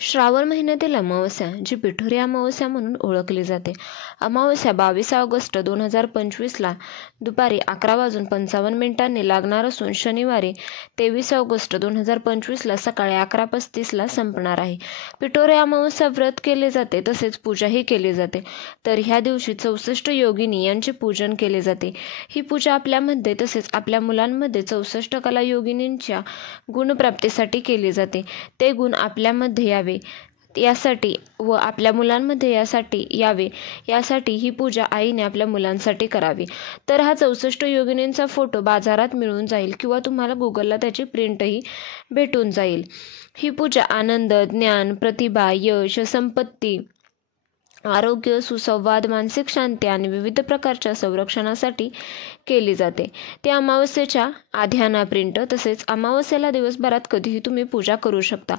श्रावण महिन्यातील अमावस्या जी पिठोरी अमावस्या म्हणून ओळखली जाते. अमावस्या 22 ऑगस्ट 2025ला दुपारी 11:55 लागणार असून शनिवारी 23 ऑगस्ट 2025ला सकाळी 11:35ला संपणार आहे. पिठोरी अमावस्या व्रत केले जाते तसेच पूजाही केली जाते. तर ह्या दिवशी 64 योगिनी यांचे पूजन केले जाते. ही पूजा आपल्यामध्ये तसेच आपल्या मुलांमध्ये 64 कला योगिनींच्या गुणप्राप्तीसाठी केली जाते. ते गुण आपल्यामध्ये यावे यासाठी व आपल्या मुलांमध्ये यावे यासाठी ही पूजा आईने आपल्या मुलांसाठी करावी. तर हा 64 योगिनींचा फोटो बाजारात मिळून जाईल किंवा तुम्हाला गुगलला त्याची प्रिंटही भेटून जाईल. ही पूजा आनंद, ज्ञान, प्रतिभा, यश, संपत्ती, आरोग्य, सुसंवाद, मानसिक शांती आणि विविध प्रकारच्या संरक्षणासाठी केली जाते. त्या अमावस्येच्या आध्याना प्रिंट तसेच अमावस्येला दिवसभरात कधीही तुम्ही पूजा करू शकता.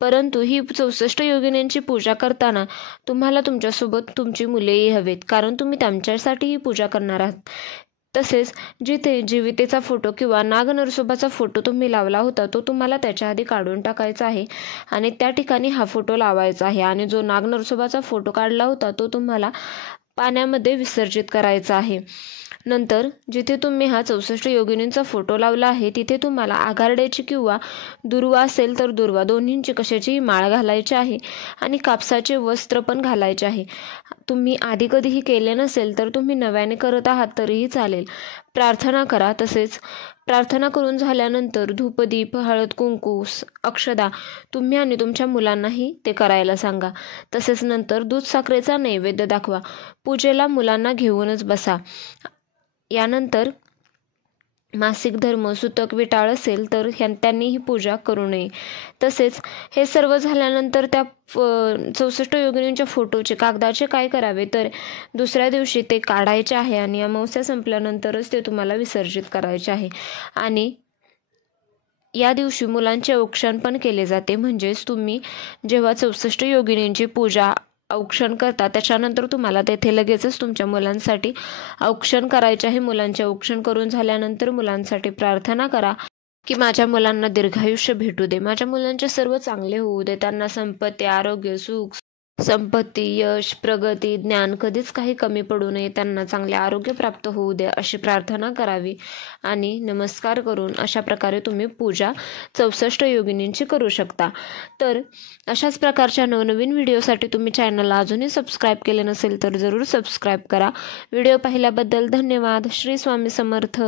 परंतु ही 64 योगिनींची पूजा करताना तुम्हाला तुमच्यासोबत तुमची मुलेही हवेत, कारण तुम्ही त्यांच्यासाठी ही पूजा करणार आहात. तसेच जिथे जीवितेचा फोटो किंवा नागनरसोबाचा फोटो तुम्ही लावला होता तो तुम्हाला त्याच्या आधी काढून टाकायचा आहे आणि त्या ठिकाणी हा फोटो लावायचा आहे. आणि जो नागनरसोबाचा फोटो काढला होता तो तुम्हाला पाण्यामध्ये विसर्जित करायचा आहे. नंतर जिथे तुम्ही हा 64 योगिनींचा फोटो लावला आहे तिथे तुम्हाला आघारड्याची किंवा दुर्वा असेल तर दुर्वा दोन्हींची कशाचीही माळ घालायची आहे आणि कापसाचे वस्त्र पण घालायचे आहे. तुम्ही आधी कधीही केले नसेल तर तुम्ही नव्याने करत आहात तरीही चालेल. प्रार्थना करा. तसेच प्रार्थना करून झाल्यानंतर धूपदीप, हळद कुंकू, अक्षदा तुम्ही आणि तुमच्या मुलांनाही ते करायला सांगा. तसेच नंतर दूध साखरेचा नैवेद्य दाखवा. पूजेला मुलांना घेऊनच बसा. यानंतर मासिक धर्म, सुतक, विटाळ असेल तर त्यांनी ही पूजा करू नये. तसेच हे सर्व झाल्यानंतर त्या 64 योगिनींच्या फोटोचे कागदाचे काय करावे तर दुसऱ्या दिवशी ते काढायचे आहे आणि अमावस्या संपल्यानंतरच ते तुम्हाला विसर्जित करायचे आहे. आणि या दिवशी मुलांचे औक्षण पण केले जाते. म्हणजेच तुम्ही जेव्हा 64 योगिनींची पूजा औक्षण करता त्याच्यानंतर तुम्हाला तेथे लगेचच तुमच्या मुलांसाठी औक्षण करायचे आहे. मुलांचे औक्षण करून झाल्यानंतर मुलांसाठी प्रार्थना करा की माझ्या मुलांना दीर्घायुष्य भेटू दे, माझ्या मुलांचे सर्व चांगले होऊ दे, त्यांना संपत्ती, आरोग्य, सुख, संपत्ती, यश, प्रगती, ज्ञान कधीच काही कमी पडू नये, त्यांना चांगले आरोग्य प्राप्त होऊ दे अशी प्रार्थना करावी. आणि नमस्कार करून अशा प्रकारे तुम्ही पूजा 64 योगिनींची करू शकता. तर अशाच प्रकारच्या नवनवीन व्हिडिओसाठी तुम्ही चॅनलला अजूनही सबस्क्राईब केले नसेल तर जरूर सबस्क्राईब करा. व्हिडिओ पाहिल्याबद्दल धन्यवाद. श्री स्वामी समर्थ.